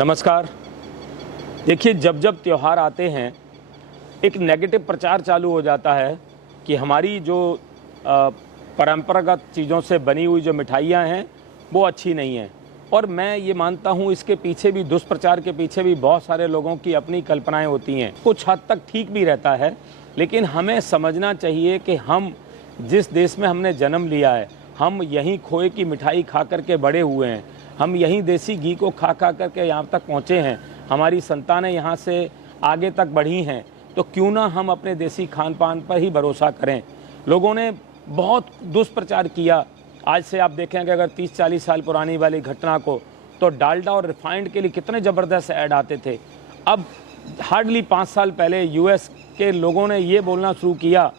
नमस्कार। देखिए, जब जब त्यौहार आते हैं एक नेगेटिव प्रचार चालू हो जाता है कि हमारी जो परंपरागत चीज़ों से बनी हुई जो मिठाइयाँ हैं वो अच्छी नहीं हैं। और मैं ये मानता हूँ इसके पीछे भी, दुष्प्रचार के पीछे भी बहुत सारे लोगों की अपनी कल्पनाएं होती हैं। कुछ हद तक ठीक भी रहता है, लेकिन हमें समझना चाहिए कि हम जिस देश में हमने जन्म लिया है, हम यहीं खोए की मिठाई खा करके बड़े हुए हैं, हम यहीं देसी घी को खा खा करके यहाँ तक पहुँचे हैं, हमारी संतानें यहाँ से आगे तक बढ़ी हैं, तो क्यों ना हम अपने देसी खान पान पर ही भरोसा करें। लोगों ने बहुत दुष्प्रचार किया। आज से आप देखेंगे अगर 30-40 साल पुरानी वाली घटना को, तो डालडा और रिफाइंड के लिए कितने ज़बरदस्त ऐड आते थे। अब हार्डली 5 साल पहले यूएस के लोगों ने ये बोलना शुरू किया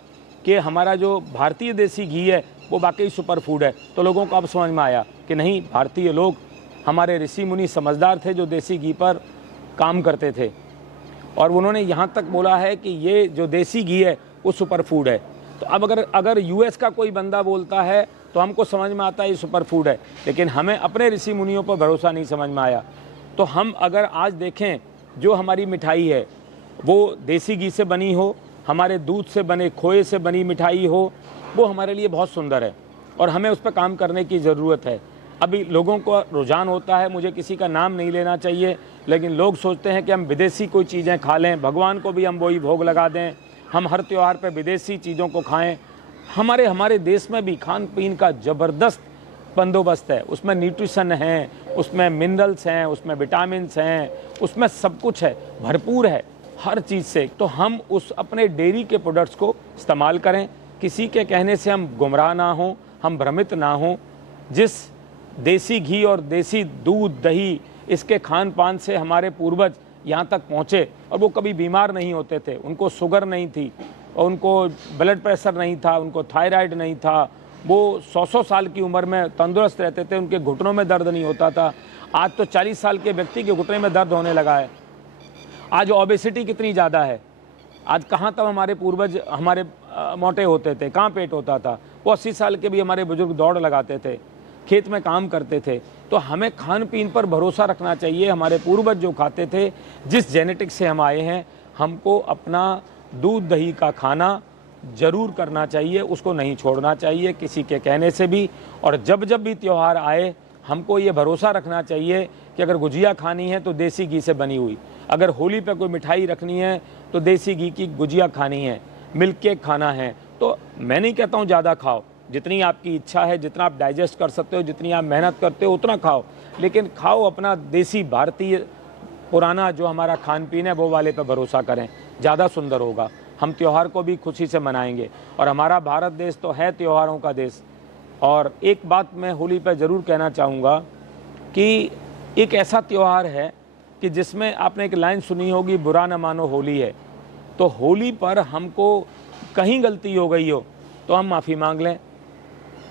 कि हमारा जो भारतीय देसी घी है वो वाकई सुपर फूड है। तो लोगों को अब समझ में आया कि नहीं, भारतीय लोग, हमारे ऋषि मुनि समझदार थे जो देसी घी पर काम करते थे, और उन्होंने यहाँ तक बोला है कि ये जो देसी घी है वो सुपर फूड है। तो अब अगर यूएस का कोई बंदा बोलता है तो हमको समझ में आता है ये सुपर फूड है, लेकिन हमें अपने ऋषि मुनियों पर भरोसा नहीं समझ में आया। तो हम अगर आज देखें, जो हमारी मिठाई है वो देसी घी से बनी हो, हमारे दूध से बने खोए से बनी मिठाई हो, वो हमारे लिए बहुत सुंदर है और हमें उस पर काम करने की ज़रूरत है। अभी लोगों को रुझान होता है, मुझे किसी का नाम नहीं लेना चाहिए, लेकिन लोग सोचते हैं कि हम विदेशी कोई चीज़ें खा लें, भगवान को भी हम वही भोग लगा दें, हम हर त्यौहार पे विदेशी चीज़ों को खाएं। हमारे देश में भी खान पीन का ज़बरदस्त बंदोबस्त है, उसमें न्यूट्रिशन है, उसमें मिनरल्स हैं, उसमें विटामिन्स हैं, उसमें सब कुछ है, भरपूर है हर चीज़ से। तो हम उस अपने डेयरी के प्रोडक्ट्स को इस्तेमाल करें, किसी के कहने से हम गुमराह ना हों, हम भ्रमित ना हों। जिस देसी घी और देसी दूध दही इसके खान पान से हमारे पूर्वज यहाँ तक पहुँचे और वो कभी बीमार नहीं होते थे, उनको शुगर नहीं थी और उनको ब्लड प्रेशर नहीं था, उनको थायराइड नहीं था, वो 100 साल की उम्र में तंदुरुस्त रहते थे, उनके घुटनों में दर्द नहीं होता था। आज तो 40 साल के व्यक्ति के घुटने में दर्द होने लगा है। आज ओबेसिटी कितनी ज़्यादा है। आज कहाँ तक हमारे पूर्वज हमारे मोटे होते थे, कहाँ पेट होता था। वो 80 साल के भी हमारे बुजुर्ग दौड़ लगाते थे, खेत में काम करते थे। तो हमें खान पीन पर भरोसा रखना चाहिए। हमारे पूर्वज जो खाते थे, जिस जेनेटिक्स से हम आए हैं, हमको अपना दूध दही का खाना ज़रूर करना चाहिए, उसको नहीं छोड़ना चाहिए किसी के कहने से भी। और जब जब भी त्यौहार आए, हमको ये भरोसा रखना चाहिए कि अगर गुजिया खानी है तो देसी घी से बनी हुई, अगर होली पे कोई मिठाई रखनी है तो देसी घी की गुजिया खानी है, मिल्क केक खाना है। तो मैं नहीं कहता हूँ ज़्यादा खाओ, जितनी आपकी इच्छा है, जितना आप डाइजेस्ट कर सकते हो, जितनी आप मेहनत करते हो उतना खाओ, लेकिन खाओ अपना देसी भारतीय पुराना जो हमारा खान पीन है वो वाले पे भरोसा करें, ज़्यादा सुंदर होगा। हम त्यौहार को भी खुशी से मनाएंगे और हमारा भारत देश तो है त्योहारों का देश। और एक बात मैं होली पे ज़रूर कहना चाहूँगा कि एक ऐसा त्यौहार है कि जिसमें आपने एक लाइन सुनी होगी, बुरा न मानो होली है। तो होली पर हमको कहीं गलती हो गई हो तो हम माफ़ी मांग लें,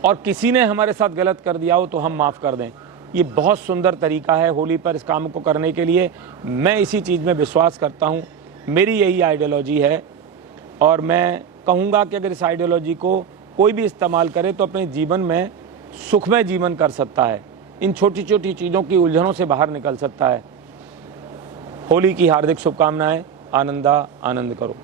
और किसी ने हमारे साथ गलत कर दिया हो तो हम माफ़ कर दें। ये बहुत सुंदर तरीका है होली पर इस काम को करने के लिए। मैं इसी चीज़ में विश्वास करता हूँ, मेरी यही आइडियोलॉजी है, और मैं कहूँगा कि अगर इस आइडियोलॉजी को कोई भी इस्तेमाल करे तो अपने जीवन में सुखमय जीवन कर सकता है, इन छोटी छोटी चीज़ों की उलझनों से बाहर निकल सकता है। होली की हार्दिक शुभकामनाएं। आनंद करो।